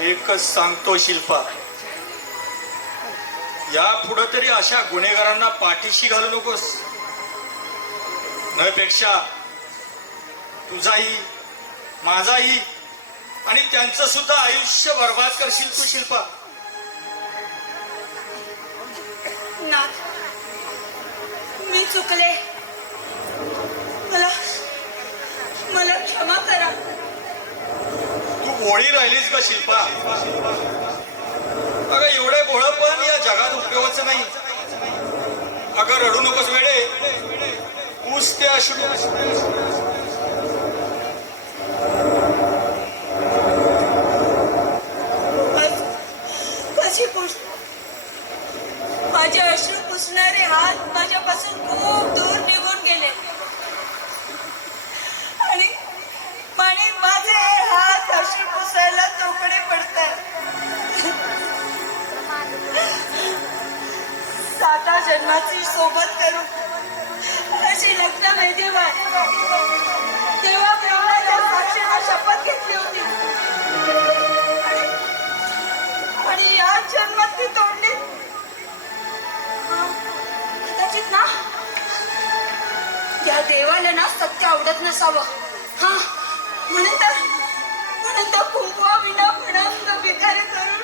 एकच सांगतो शिल्पा, या पुढे तरी अशा गुन्हेगारांना पाठीशी घालू नकोस. नपेक्षा तुझाही माझाही आणि त्यांचं सुद्धा आयुष्य बर्बाद करशील तू शिल्पा. नाथ, मी चुकले. मला मला क्षमा करा. तू भोळी राहिलीस का शिल्पा? अगं एवढे भोळ पण या जगात उपयोगाचं नाही. अगं रडू नकोस वेडे, ऊस ते अश्रू. कशी माझे अश्रू पुसणारे हात माझ्यापासून खूप दूर निघून गेले आणि माझे हात अश्रू पुसायला तोकडे पडतात. 7 जन्माची सोबत करून अशी लग्न मेदेवा तेव्हा ब्रह्माच्या साक्षीने शपथ घेतली होती आणि या जन्मात ती तोडली. कदाचित ना या देवाला ना सत्य आवडत नसावं. हा म्हणून तर कुंकवाविना म्हणंग भिकारी करून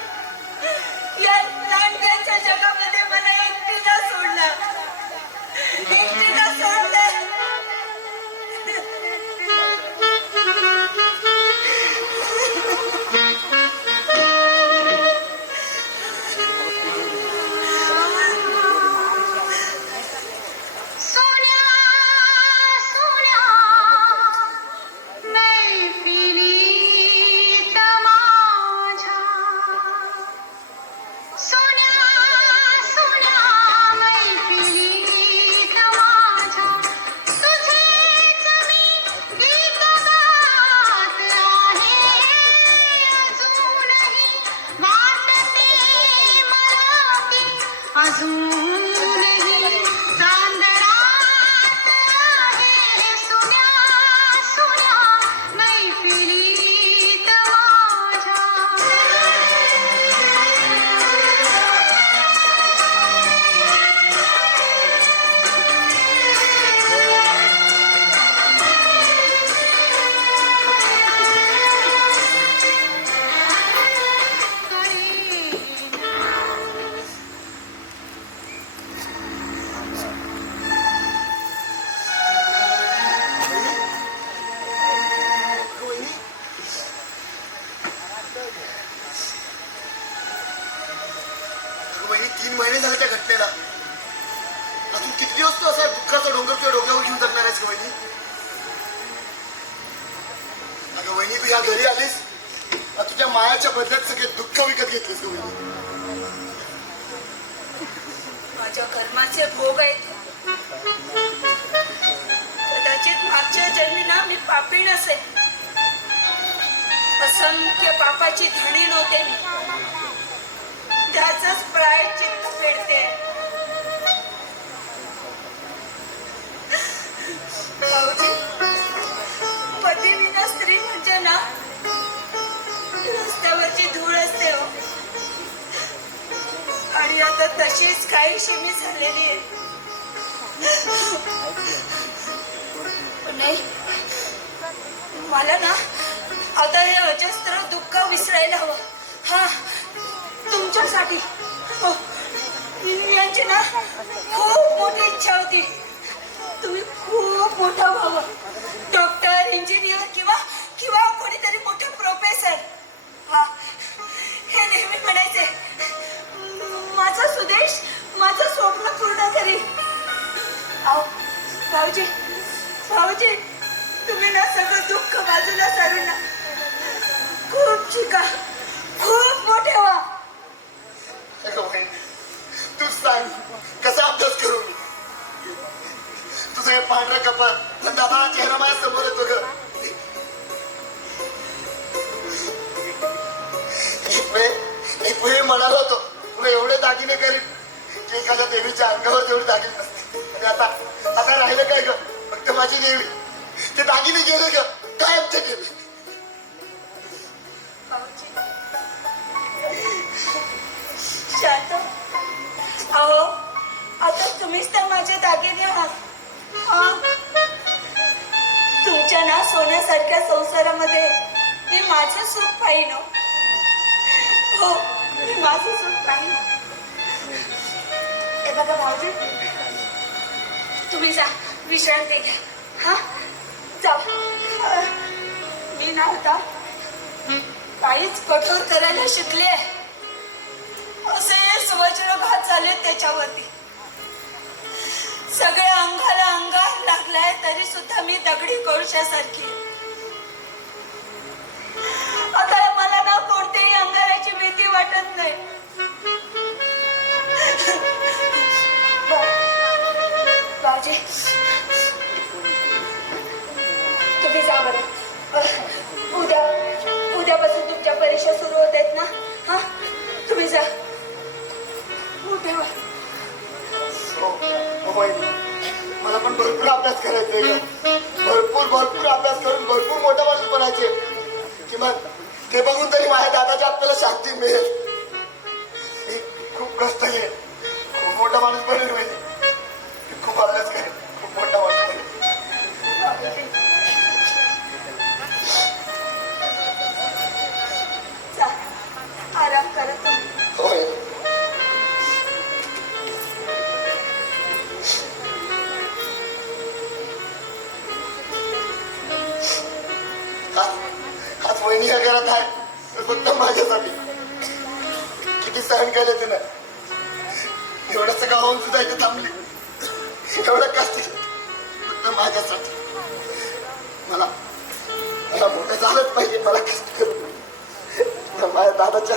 या लांडग्यांच्या जगामध्ये मला एकटीला सोडलं. या घरी आलीस तुझ्या मायाच्या बदल्यात सगळे दुःख विकत घेतलीस तू. माझ्या कर्माचे भोग आहेत. कदाचित मागच्या जन्मी ना मी पापी नसेल. असंख्य पापाची धणी नव्हते मी. त्याच प्रायश्चित्त फेडते. भाऊजी, पतिविना स्त्री म्हणजे ना रस्त्यावरची धूळ असते हो. आणि आता तशीच काहीशी मी झालेली आहे. नाही, मला ना आता हे अजस्त्र दुःख विसरायला हवं. हा, तुमच्यासाठी हो. यांची ना खूप मोठी इच्छा होती. तुम्ही खूप मोठा व्हावं. डॉक्टर, इंजिनियर किंवा कोणीतरी मोठा प्रोफेसर. हा, हे नेहमी म्हणायचे. माझा सुदेश माझं स्वप्न पूर्ण करील. भाऊजी, तुम्ही ना सगळं दुःख बाजूला सारून ना खूप शिका, खूप मोठे व्हा. तू सांग कसा अभ्यास करू? तुझं हे पांढरं कपाळ दादा चेहरा माझ्या समोर येतो ग. एक वेळ म्हणालो होतो तुला एवढे दागिने करीन की एखाद्या देवीच्या अंगावर तेवढे दागिने नसते. आता राहिलं काय ग? फक्त माझी देवी. ते दागिने गेले ग, काय आमचे गेले. सोन्यासारख्या संसारामध्ये मी माझं सुख पाहिन. हो, मी माझं सुख पाहिन. हे बघा भाऊजी, तुम्ही जा, विश्रांती घ्या. हा, जा. मी ना आता काहीच कठोर करायला शिकले. असे वज्रघात झाले त्याच्यावरती. सगळ्या अंगाला अंगार लागलाय तरी सुद्धा मी दगडी कोळशासारखी. आता मला ना कोणत्याही अंगाराची भीती वाटत नाही. बाजी, तुम्ही जा बरं. उद्यापासून तुमच्या परीक्षा सुरू होत आहेत ना. हा, तुम्ही जा. उद्या मला पण भरपूर अभ्यास करायचा आहे. भरपूर अभ्यास करून भरपूर मोठा माणूस बनायचे. किंवा ते बघून तरी माझ्या दादाच्या आपल्याला शांती मिळेल. मी खूप कष्ट घे, खूप मोठा माणूस बनेल. म्हणजे खूप अभ्यास करेल, खूप मोठा माणूस बनेल. आराम करा तुम्ही. होय. आज वहिनी या घरात आहे फक्त माझ्यासाठी. किती सहन केलं तिनं. एवढंच गावाहून सुद्धा इथे थांबली. एवढं कष्ट फक्त माझ्यासाठी. मला मोठं झालंच पाहिजे. मला कष्ट करून माझ्या दादाच्या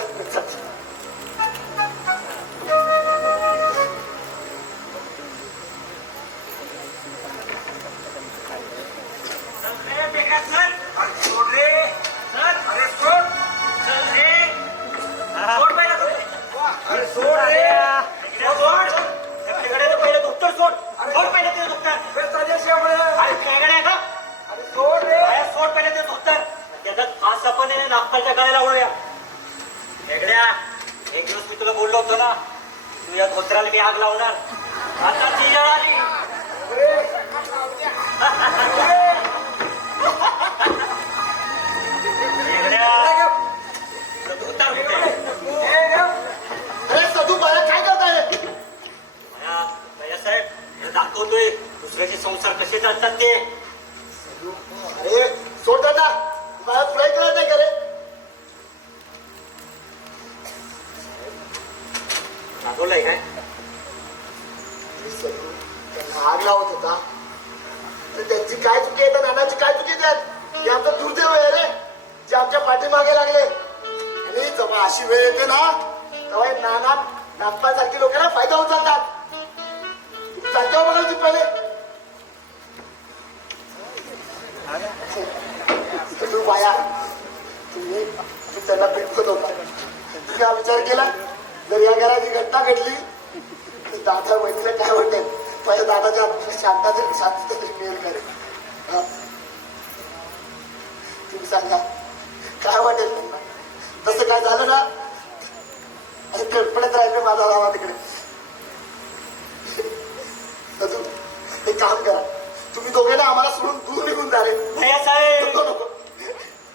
नागपालच्या गळ्याला ओळूया. वेगळ्या एक दिवस मी तुला बोललो होतो ना, तू या धोत्राला मी आग लावणार. आता ती वेळ आली. सदू बाळा काय करताय? साहेब दाखवतोय दुसऱ्याचे संसार कसे चालतात ते. अरे सोड दादा, मला तुलाही कळत नाही करे. दाखवलंय काय? त्यांना आग लावत होता तर त्यांची काय चुकी आहे, नानाची काय चुकी त्यात? हे आमचं दुर्दैव आहे रे, जे आमच्या पाठीमागे लागले. आणि जेव्हा अशी वेळ येते ना तेव्हा नाना नागपालसारखी लोकांना फायदा होत जातात. चालते हो बघा ती पहिले. तू बाया, तुम्ही त्यांना पिटवत होता. तुम्ही हा विचार केला जर या घरात ही घटना घडली तर दादा वहिनीला काय वाटेल? माझ्या दादाच्या शांती तरी मिळेल करेल. तुम्ही सांगा काय वाटेल त्यांना? तसं काय झालं ना कल्पनेत राहिलं माझा गावा तिकडे. एक काम करा, तुम्ही दोघे ना आम्हाला सोडून दूर निघून झाले. नको नको,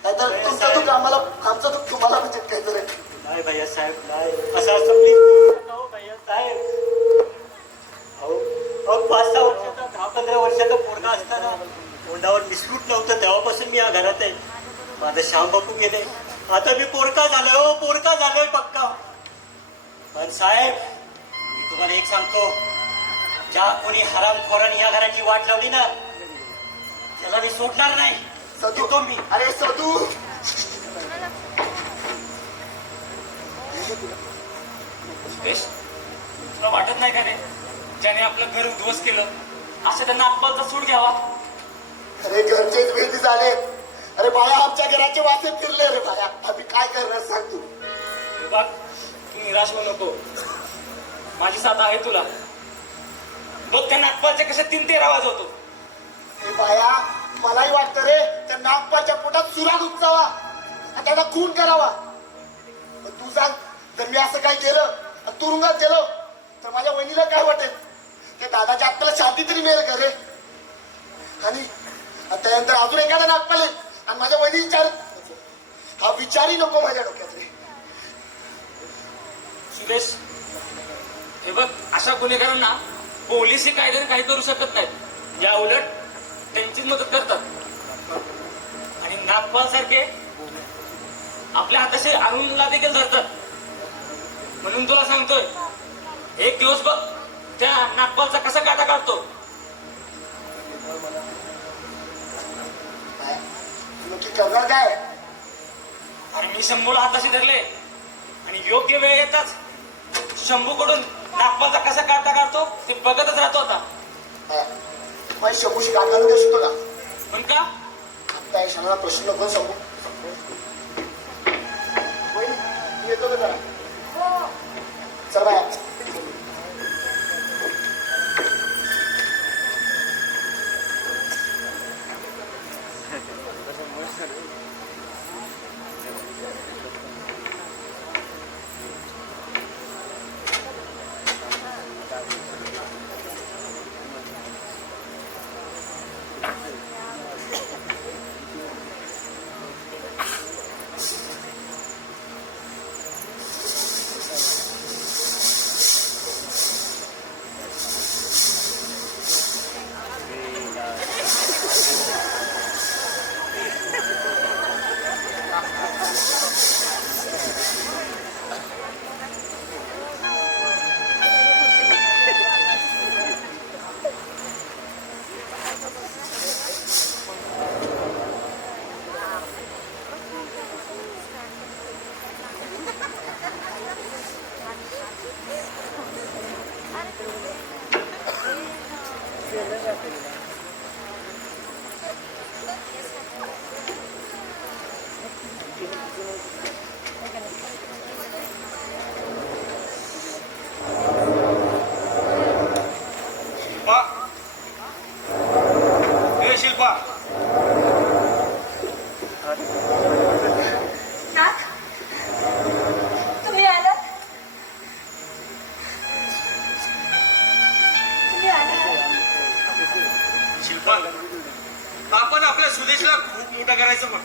नाहीतर तुमचं दुःख आम्हाला, आमचं दुःख तुम्हाला म्हणजे काहीतरी. नाही भैया साहेब, नाही असं प्लीज. भैया साहेब, अहो 5-6 वर्षाचा 10-15 वर्षाचा पोरगा असताना तोंडावर बिस्कुट नव्हतं तेव्हापासून मी या घरात आहे. माझं श्याम बापू गेले, आता मी पोरका झालोय. पोरका झालोय पक्का. पण साहेब मी तुम्हाला एक सांगतो, ज्या कोणी हरामखोरांनी या घराची वाट लावली ना त्याला मी सोडणार नाही. सदू तो मी. अरे सदू, तुला वाटत नाही का रे, ज्याने आपलं घर उद्ध्वस्त केलं असं त्यांना अक्कलचा सूड घ्यावा. अरे घरचेच भेटी झाले. अरे बाया आमच्या घराचे वाचे फिरले. रे बाया आम्ही काय करणार सांग तू. बघ, तू निराश होऊ नको, माझी साथ आहे तुला. बघ त्या नागपालचे कसे 3-13 आवाज होतो. हे बाया मलाही वाटतं रे त्या नागपालच्या पोटात सुरा गुंचावा आणि त्याचा खून करावा. पण तू सांग, जर मी असं काय केलं आणि तुरुंगात गेलो तर माझ्या वहिनीला काय वाटेल? त्या दादाच्या आत्म्याला शांती तरी मिळेल का रे? आणि आणि त्यानंतर अजून एखादा नाग पालेल आणि माझ्या वहिनी विचार हा विचारही नको माझ्या डोक्यात रे. सुदेश, हे बघ, अशा गुन्हेगारांना पोलिसी कायद्याने काही करू शकत नाहीत. या उलट त्यांचीच मदत करतात. आणि नागपाल सारखे आपल्या हाताशी अरुणला देखील धरतात. म्हणून तुला सांगतोय, एक दिवस बघ त्या नागपालचा कसा काटा काढतो. काय तू नक्की करणार काय? आणि मी शंभूला हाताशी धरले आणि योग्य वेळ येताच शंभूकडून नागपालचा कसा काटा काढतो ते बघतच राहतो आता. माझी शंभूशी काढणार देऊ शकतो का? पण का? आता या क्षणाला प्रश्न नको शंभू. वहिनी, मी येतो का जरा? चल बाया. शिल्पा, हे शिल्पा, नाथ, तुम्ही आलात? तुम्ही आलात? शिल्पा, आपण आपल्या सुदेशला खूप मोठा करायचं पण.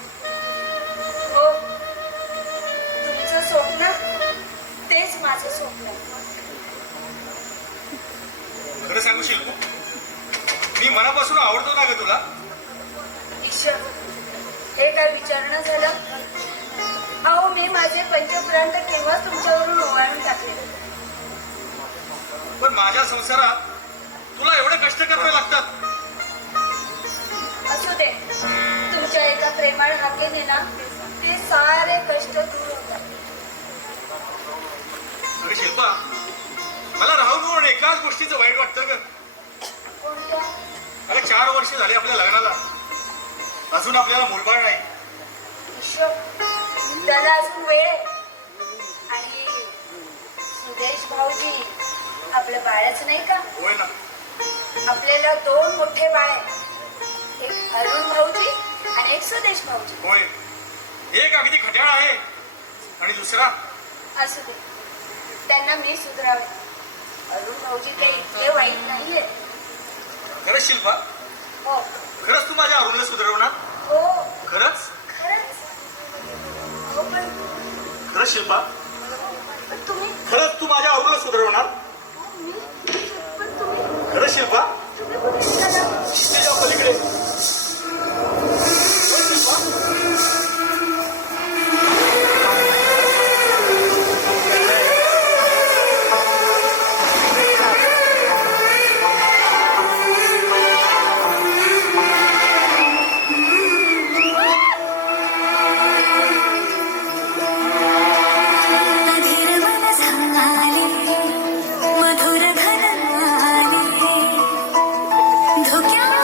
हो, तुमचं स्वप्न तेच माझं स्वप्न. खरं सांगू शिल्पू, मी मनापासून आवडतो ना ग तुला. ईश्वर, हे काय विचारणं झालं? अहो, मी माझे पंचप्रांत केव्हाच तुमच्यावरून ओवाळून टाकले. पण माझ्या संसारात तुला एवढे कष्ट करावे लागतात. असू दे, तुमच्या एका प्रेमाळ हाकेने ना ते सारे कष्ट दूर होतात. अरे शिल्पा, मला राहून म्हणून एकाच गोष्टीचं वाईट वाटतं ग. कोणत्या? अरे 4 वर्ष झाली आपल्या लग्नाला, अजून आपल्याला मुलबाळ नाही. ईश्वर, त्याला अजून वेळ आहे. आणि सुदेश भाऊजी आपलं बाळच नाही का? होय ना. आपल्याला 2 मोठे बाळ आहेत. एक अरुण भाऊजी आणि एक सुदेश भाऊजी. होय, एक अगदी खट्याळ आहे आणि दुसरा. असू दे, त्यांना मी सुधरावे. अरुण भाऊजी काही इतके वाईट नाहीये. खरंच शिल्पा, हो खरंच तू माझ्या अरुणला सुधारवणार? हो, खरंच? खरंच. हो, खरंच शिल्पा, पण तुम्ही खरंच तू माझ्या अरुणला सुधारवणार? मी पण तुम्ही खरंच शिल्पा? तुम्ही कुठे निघाला? त्याच्या पलीकडे. होय शिल्पा? मधुर घन आले धोक्यात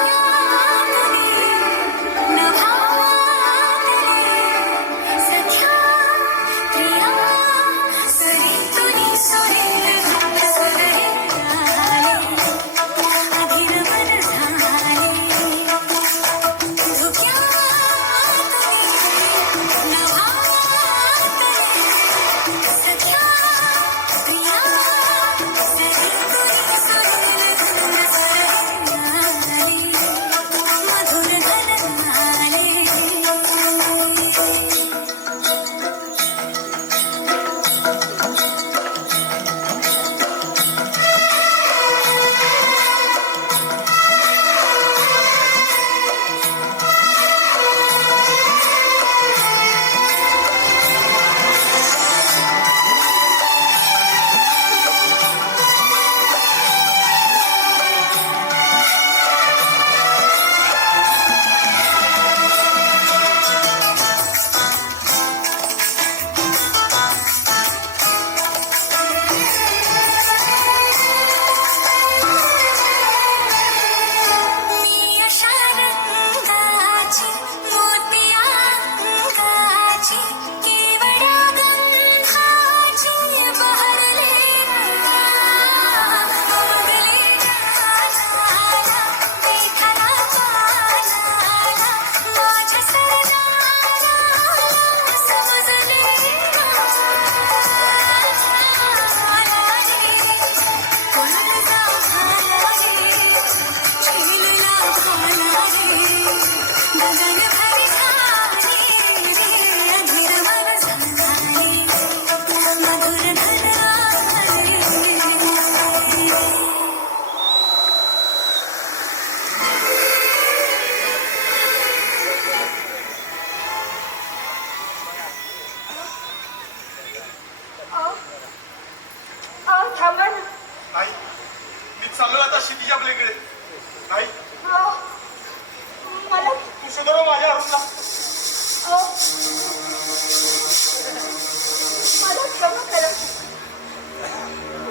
करा,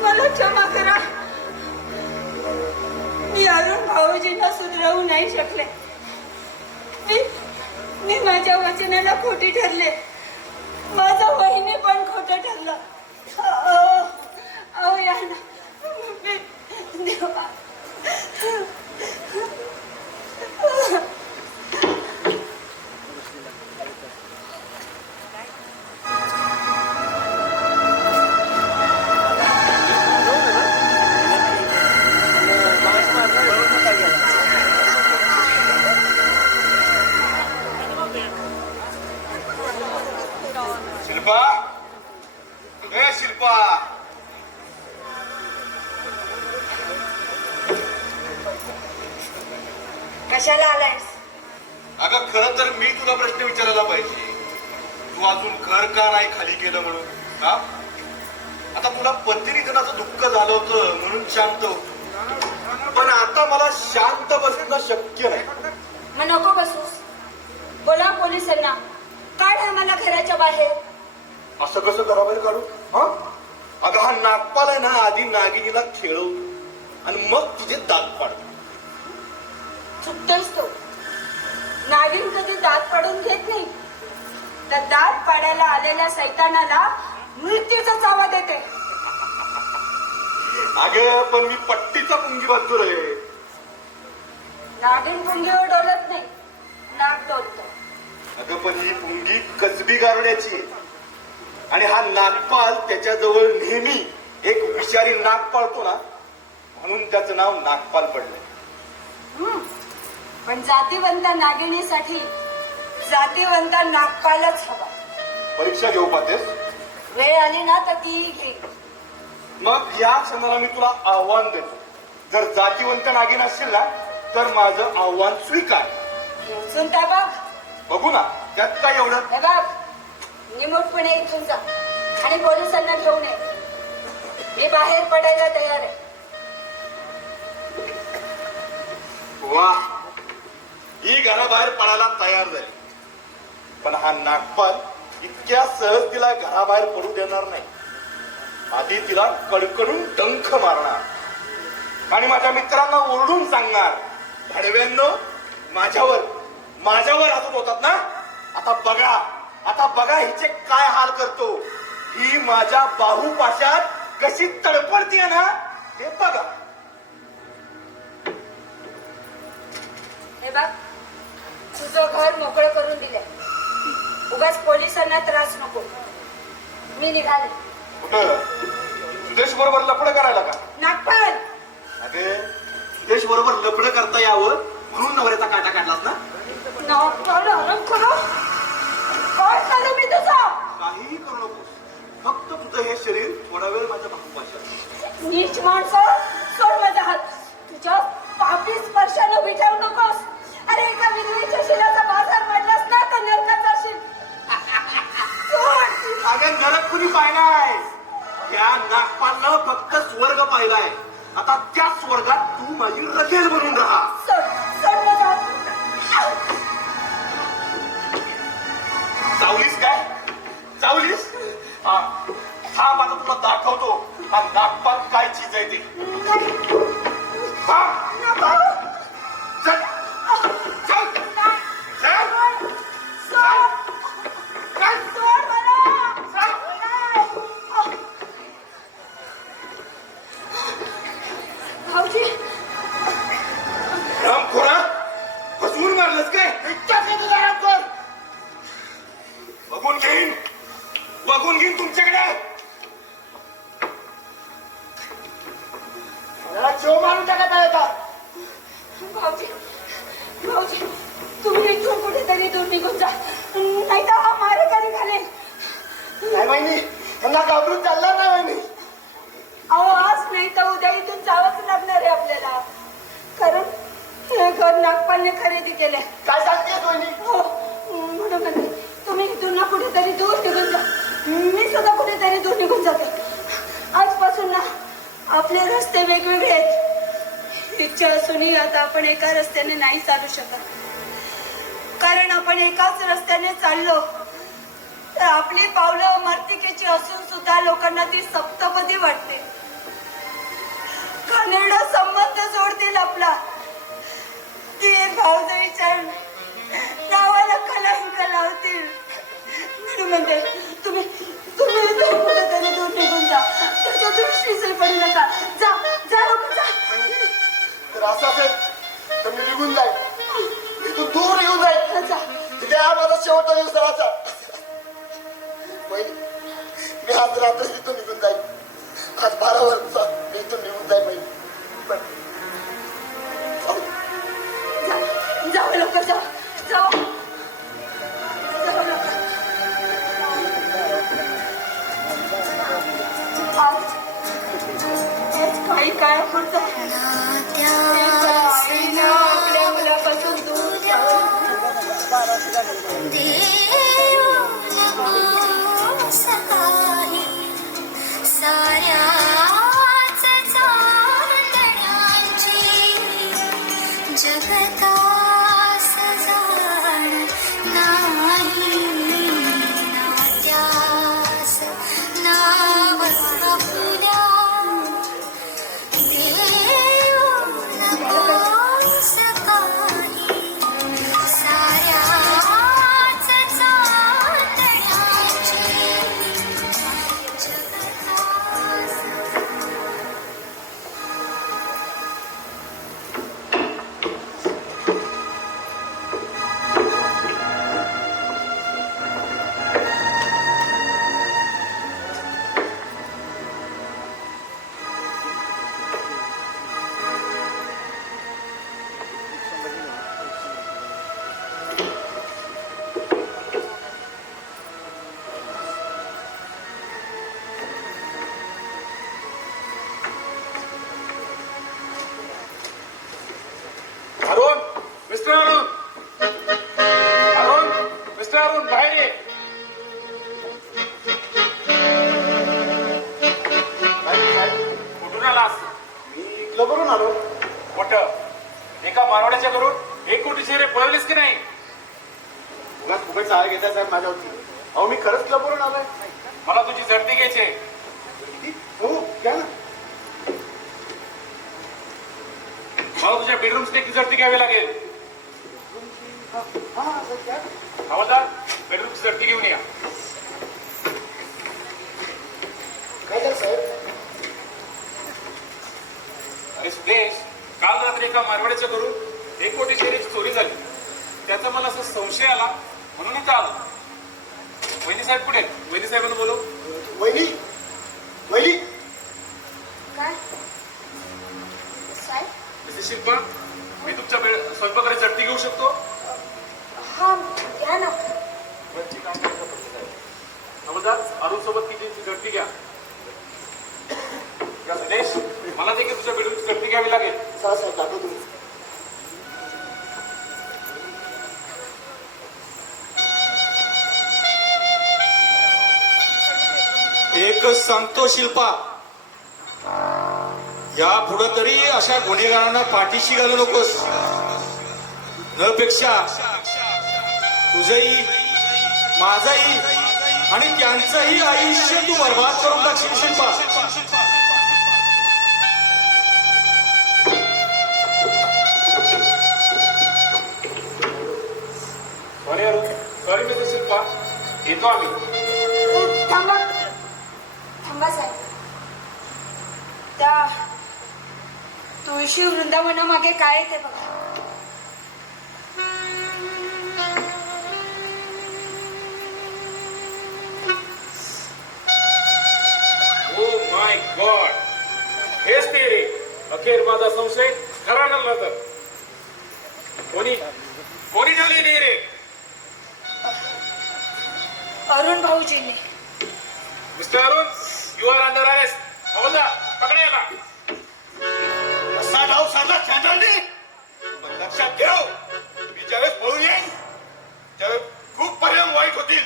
मला क्षमा करा. मी अरुण भाऊजींना सुधरवू नाही शकले. मी माझ्या वचनाला खोटी ठरले. माझं वहिनी पण खोटं ठरलं. अहो या ना, देवा. शिल्पा, ए शिल्पा, कशाला आलायस? अगं खरं तर मी तुला प्रश्न विचारायला पाहिजे, तू अजून घर का नाही खाली केलं म्हणून. का आता तुला पती निधनाचं दुःख झालं होतं म्हणून शांत होतो, पण आता मला शांत बसणं शक्य नाही. मग नको बसूस, बोला पोलिसांना, काढ आम्हाला घराच्या बाहेर. असं कसं घराबाहेर काढू? हा अगं हा नागपाल आहे ना, आधी नागिनीला खेळवतो आणि मग तिचे दात पाडतो. चुकतोयस तो. नागिन कधी दात पाडून घेत नाही, तर दात पाडायला आलेल्या सैतानाला मृत्यूचा चावा देते. अगं पण मी पट्टीचा पुंगी बांधतो रे. नागिन पुंगीवर डोलत नाही, नाक डोलतो. अगं पण ही पुंगी कसबी गारड्याची आहे आणि हा नागपाल त्याच्याजवळ नेहमी एक विषारी नाग पाळतो ना, म्हणून त्याचं नाव नागपाल पडलंय. पण जातीवंत नागिनीसाठी जातीवंत नागपालच हवा. परीक्षा घेऊ पाहतेस? वेळ आली ना तर ती घेईल. मग या क्षणाला मी तुला आव्हान देतो, जर जातीवंत नागिन असशील ना तर माझं आव्हान स्वीकार. सुनता बघ, बघू ना त्यात काय एवढं. हे बघ, निमूटपणे इथून जा आणि पोलिसांना घेऊन ये. मी बाहेर पडायला तयार आहे. वा, ही घराबाहेर पडायला तयार झाली, पण हा नागपाल इतक्या सहज तिला घराबाहेर पडू देणार नाही. आधी तिला कडकडून डंख मारणार आणि माझ्या मित्रांना ओरडून सांगणार, भडव्यांनो माझ्यावर हसत होतात ना, आता बघा हिचे काय हाल करतो. ही माझ्या बाहूपाशात कशी तडपडतीये ना, हे बघा. हे बघ, तुझं घर मोकळं करून दिलंय. उगाच पोलिसांना त्रास नको. मी निघाले. कुठं? सुदेश बरोबर लफडं करायला का? नागपाल, अगे सुदेश बरोबर लफडं करता यावं म्हणून नवऱ्याचा काटा काढलास ना? नागपाल, आराम करो. काय झालं मी तुझा? काहीही करू नकोस, फक्त तुझं हे शरीर थोडा वेळ माझ्या बाहूपाशात. नीच माणसं, सोड माझा हात. तुझ्या पापी स्पर्शानं विटावू नकोस. अरे एका विधवेच्या शिलाचा बाजार मांडलास ना तर नरकात जाशील. सोड. अगं नरक कुणी पाहिलाय? या नागपालनं फक्त स्वर्ग पाहिलाय. आता त्या स्वर्गात तू माझी रखेल म्हणून राहा. सोड माझा हात. चावलीस काय? चावलीस? हा थांब, आता तुला दाखवतो हा नागपाल काय चीज आहे ते. हा चल चल चल सोड मला. भाऊजी, रामखोरा, फसवून मारलंस काय? बघून घेईन तुमच्याकडे. शिव मारून टाकत आहे का? भाऊजी, तुम्ही इथून कुठेतरी दूर निघून जा, नाही तर हा मारेकरी घालेल. नाही वहिनी, त्यांना घाबरून चालणार नाही वहिनी. अहो आज नाही तर उद्या इथून जावंच लागणार आहे आपल्याला, कारण हे घर नागपालने खरेदी केले. काय सांगतेस वहिनी? हो, म्हणून म्हणते तुम्ही इथून ना कुठेतरी दूर निघून जा. मी सुद्धा कुठेतरी दूर निघून जाते. आजपासून ना आपले रस्ते वेगवेगळे आहेत. इच्छा असूनही आता आपण एका रस्त्याने नाही चालू शकत, कारण आपण एकाच रस्त्याने चाललो तर तर आपली पावलं मर्तिकेची असून सुद्धा लोकांना ती सप्तपदी वाटते. घाणेरडा संबंध जोडतील आपला. ती भाऊजाईच्या नावाला कलंक लावतील. म्हणून म्हणते तुम्ही तुम्ही इथून कुठेतरी दूर निघून जा. त्याच्या दृष्टीचे पडू नका. जा जा लोक जा. तर असं असेल तर मी निघून जाईल, इथून दूर येऊन जाईल. जा. तिथे हा माझा शेवटचा दिवसाचा. बहिणी, मी आज रात्री इथून निघून जाईल. आज 12 वर्ष मी इथून निघून जाईल बहिणी. पण जा जाऊ लोक जा. जाऊ जाऊ लोक. आज काही काय होत आईनं आपल्या मुलापासून दूर जावं. जगतास जाण नाही नात्यास नाव फुल्या देऊ नकोस काही साऱ्याच चांदण्याची जगतास. अरुण, मिस्टर अरुण, अरुण, मिस्टर अरुण, बाहेर ये. कुठून आलास? मी क्लबवरून आलो. मोठं एका मारवाड्याच्या घरून 1 कोटी शेरे पळवलीस की नाही? तुला खूपच सहाय्य घेताय साहेब माझ्यावरती. अहो मी खरंच क्लबवरून आलोय. मला तुझी झडती घ्यायची आहे. हो घ्या ना. मला तुझ्या बेडरूम स्टेकची झडती घ्यावी लागेल. हा साहेब घ्या. हवालदार, बेडरूमची झडती घेऊन या. काय झालं साहेब? अरे सुदेश, काल रात्री एका मारवाड्याच्या घरून 1 कोटी शेरेची चोरी झाली. त्याचा मला असा संशय आला म्हणून इथं आलो. वहिनी साहेब कुठे आहेत? वहिनी साहेबांना बोलव. वहिनी, वहिनी. काय साहेब? मिसेस शिल्पा, मी तुमच्या स्वयंपाकाची झडती घेऊ शकतो? हा घ्या ना. हवालदार, अरुण सोबत किती झडती घ्या. या सुदेश, मला देखील तुझ्या बेडरूमची झडती घ्यावी लागेल. चला साहेब दाखव तुम्ही. एकच सांगतो शिल्पा, या पुढं तरी अशा गुन्हेगारांना पाठीशी घालू नकोस. न पेक्षा तुझंही माझंही आणि त्यांचंही आयुष्य तू बर्बाद करून टाकशील Shilpa. Sorry Arun, sorry Mrs Shilpa, येतो आम्ही. थांबा थांबा साहेब. त्या तुळशी वृंदावनामागे काय आहे ते बघा. ओ माय गॉड, हेच ते रे. अखेर माझा संशय खरा ठरला. तर कोणी कोणी ठेवली नाही रे? अरुण भाऊजींनी. Mister Arun, you are under arrest. हवालदार, पकडा याला. असा डाव साधला चंद्रांनी. लक्षात ठेव, मी ज्यावेळेस पळून येईन त्यावेळेस खूप परिणाम वाईट होतील.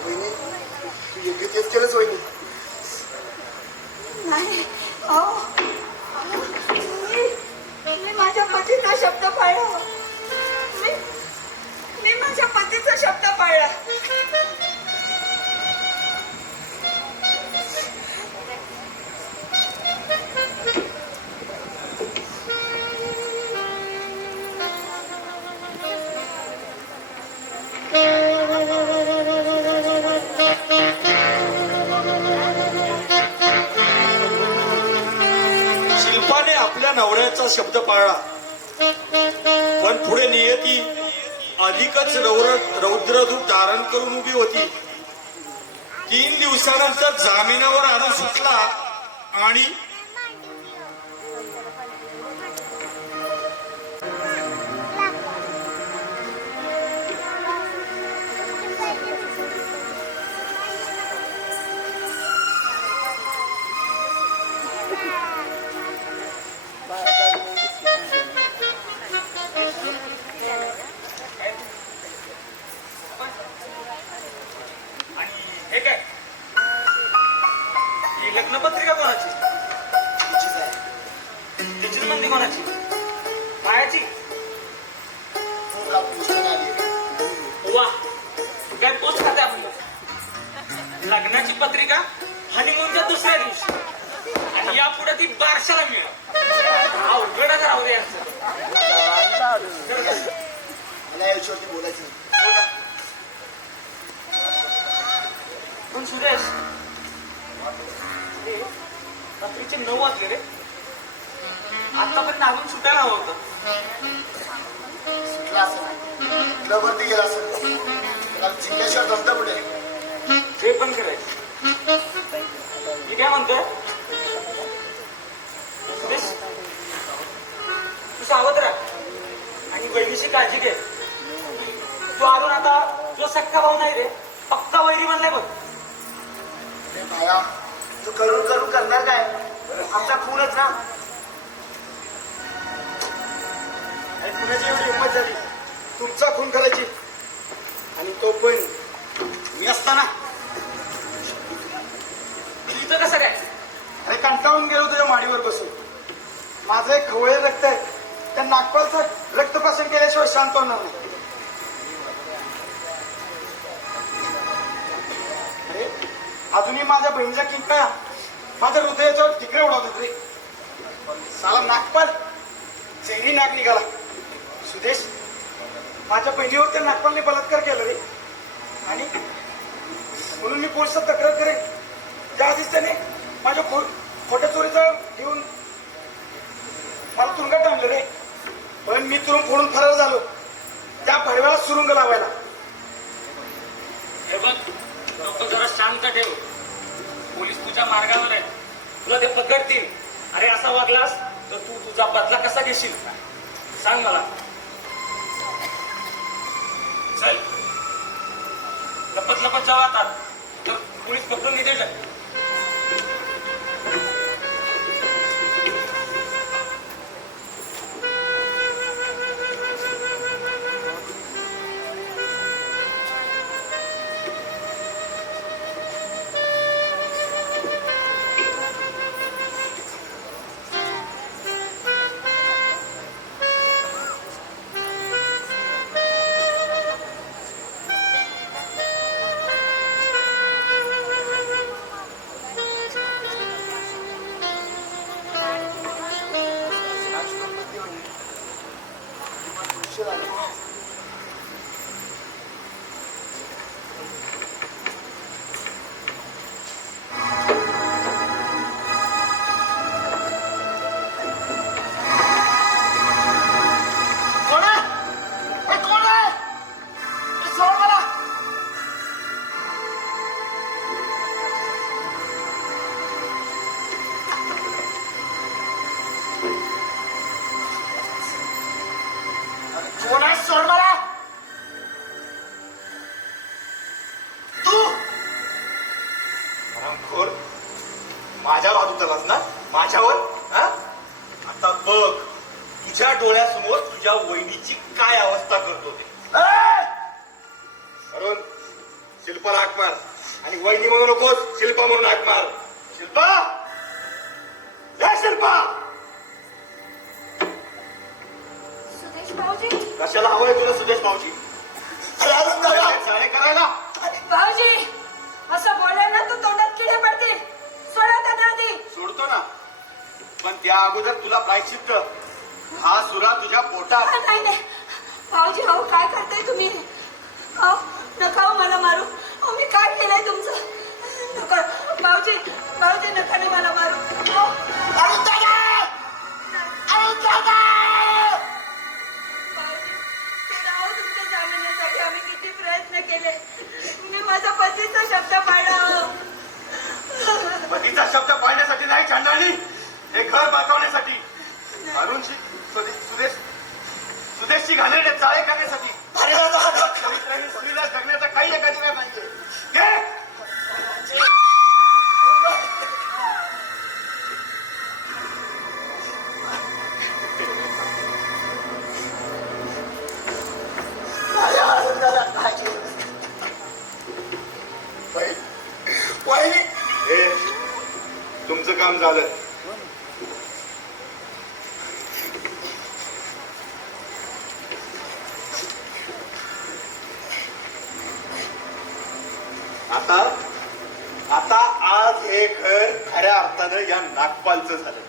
वहिनी तू योग्य तेच केलंच वहिनी. नाही अहो मी माझ्या पतीचा शब्द पाळला. मी माझ्या पतीचा शब्द पाळला. शिल्पाने आपल्या नवऱ्याचा शब्द पाळला, पण पुढे नियती अधिकच रौद्ररूप धारण करून उभी होती. 3 दिवसानंतर जामिनावर आणून सुटला आणि हे काय ही लग्नपत्रिका कोणाची? तिचीच आहे. तिचीच म्हणते कोणाची? मायाची? तू का पुस्तक आली? वा काय तोच खाते आपण. लग्नाची पत्रिका हनीमूनच्या दुसऱ्या दिवशी आणि यापुढे ती बारशाला मिळेल. अवघडच राहू दे यांचं. मला या विषयावरती बोलायचं नाही. पण सुरेश रात्रीचे 9 वाजले रे. आतापर्यंत अजून सुटायला हवं होतं. सुटला असं क्लबवरती गेला असं त्याला जिंकल्याशिवाय जमता कुठे. हे पण करायचं. मी काय म्हणतोय सुरेश, तू सावध राहा आणि बहिणीची काळजी घे. तू अजून आता जो सक्का भाऊ नाही रे, पक्का वैरी बनलाय बघ. अरे भाया, तू करून करून करणार काय? आमचा खूनच ना. आणि कुणाची एवढी हिंमत झाली तुमचा खून करायची? आणि तो पण मी असताना. इथं कसं काय? अरे कंटाळून गेलो तुझ्या माडीवर बसून. माझं एक खवळे रक्त आहे, त्या नागपालचं रक्तपासन केल्याशिवाय शांत होणार नाही. अरे अजूनही माझ्या बहिणीचा किंकाळा माझ्या हृदयाच्यावर तिकडे उडवतात रे. साला नागपाल चेहरी नाक निघाला. सुदेश, माझ्या बहिणीवर त्या नागपालने बलात्कार केला रे. आणि म्हणून मी पोलिसात तक्रार करेन. त्याआधीच त्याने माझ्या खोट्या चोरीचा घेऊन मला तुरुंगात टाकलं रे. पण मी तुरुंग फोडून फरार झालो त्या भडव्याला सुरुंग लावायला. हे बघ, लोक जरा शांत ठेव. पोलीस तुझ्या मार्गावर आहे, तुला ते पकडतील. अरे असा वागलास तर तू तुझा बदला कसा घेशील सांग मला. चल लपत लपत जाऊ आता, तर पोलीस पकडून निघेल. कोण आहे? सोड मला. तू हरामखोर, माझ्यावर हात उचललास ना? माझ्यावर हा? आता बघ तुझ्या डोळ्यासमोर तुझ्या वहिनीची काय अवस्था करतो ते. ए! अरुण, शिल्पाला हाक मार. आणि वहिनी म्हणू नकोस, शिल्पा म्हणून हाक मार. शिल्पा, या शिल्पा. सुदेश भाऊजी, कशाला हवंय तुला सुदेश भाऊजी? अरे अरुण दादा, चाळे करायला? भाऊजी असं बोलाय ना तू तोंडात किडे पडतील. सोडा त्यांना आधी. सोडतो ना, पण त्या अगोदर तुला प्रायश्चित्त. हा सुरा तुझ्या पोटात. नाही नाही भाऊजी, अहो काय करताय तुम्ही? अहो नका हो मला मारू. अहो मी काय केलंय तुमचं? नका भाऊजी, भाऊजी नका ना मला मारू. अहो, अरुण दादा, अरुण दादा. भाऊजी, राव तुमच्या जामिनासाठी आम्ही किती प्रयत्न केले. मी माझा पतीचा शब्द पाळला. पतीचा शब्द पाळण्यासाठी नाही छानदाणी, हे घर बचावण्यासाठी. अरुणशी सुदेशची घाणेरडे चाळे करण्यासाठी. अरे दादा, चरित्राने स्त्रीला जगण्याचा काही एक अधिकार नाहीये. घे. अरे अरुण दादा, काय केलं? वहिनी, हे तुमचं काम झालं. आता आता आज हे घर खऱ्या अर्थानं या नागपालचं झालं.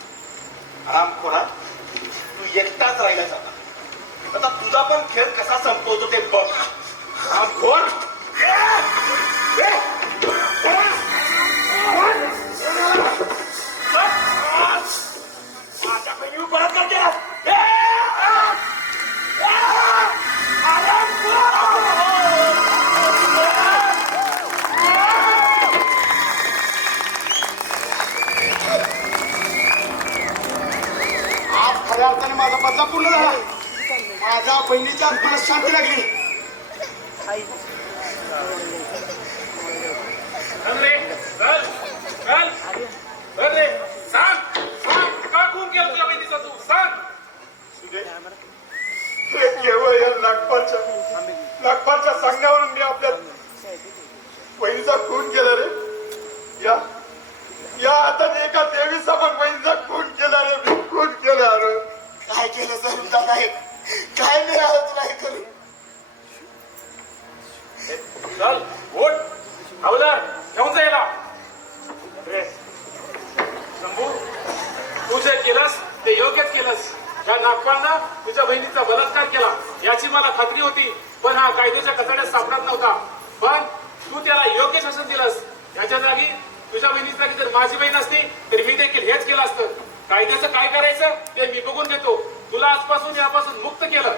आरामखोरा, तू एकटाच राहिला आता. आता तुझा पण खेळ कसा संपवतो ते बघ. आरामखोर. माझ्या बहिणी परत करते. आज खऱ्या अर्थाने माझा बदला पूर्ण झाला. माझ्या बहिणीच्या आत्म्याला शांती लागली. का खून केला तुझ्या बहिणीचा तू? सांग. हे केवळ या नागपालच्या सांगण्यावरून मी आपल्या बहिणीचा खून केला रे. या हाताने एका देवी समान बहिणीचा खून केला रे. मी खून केला रे. काय केलं अरुण दादा? हे काय मिळालं तुला हे करून? चल उठ. हवलदार घेऊन जायला. शंभू, तू जे केलंस ते योग्यच केलंस. या नागपाळनं तुझ्या बहिणीचा बलात्कार केला याची मला खात्री होती, पण हा कायद्याच्या कचड्यात सापडत नव्हता. पण तू त्याला योग्य शासन दिलंस. याच्या जागी तुझ्या बहिणीची जागी जर माझी बहीण असती तर मी देखील हेच केलं असतं. कायद्याचं काय करायचं ते मी बघून घेतो. तुला आजपासून यापासून मुक्त केलं.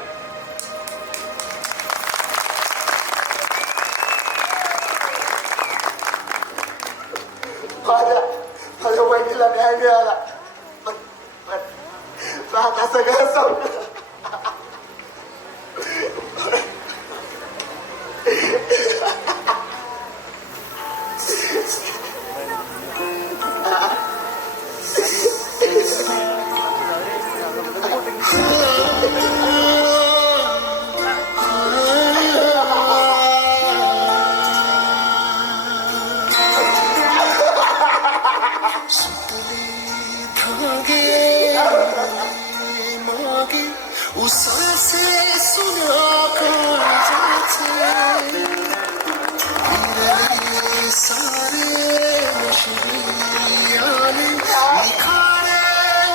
माझ्या बहिणीला न्याय मिळाला. पण आता सगळं संपलं. उसासे सुना काळजाचे फिरले सारे नशिबी आले निखारे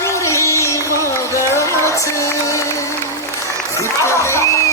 उरी वागळाचे रुतले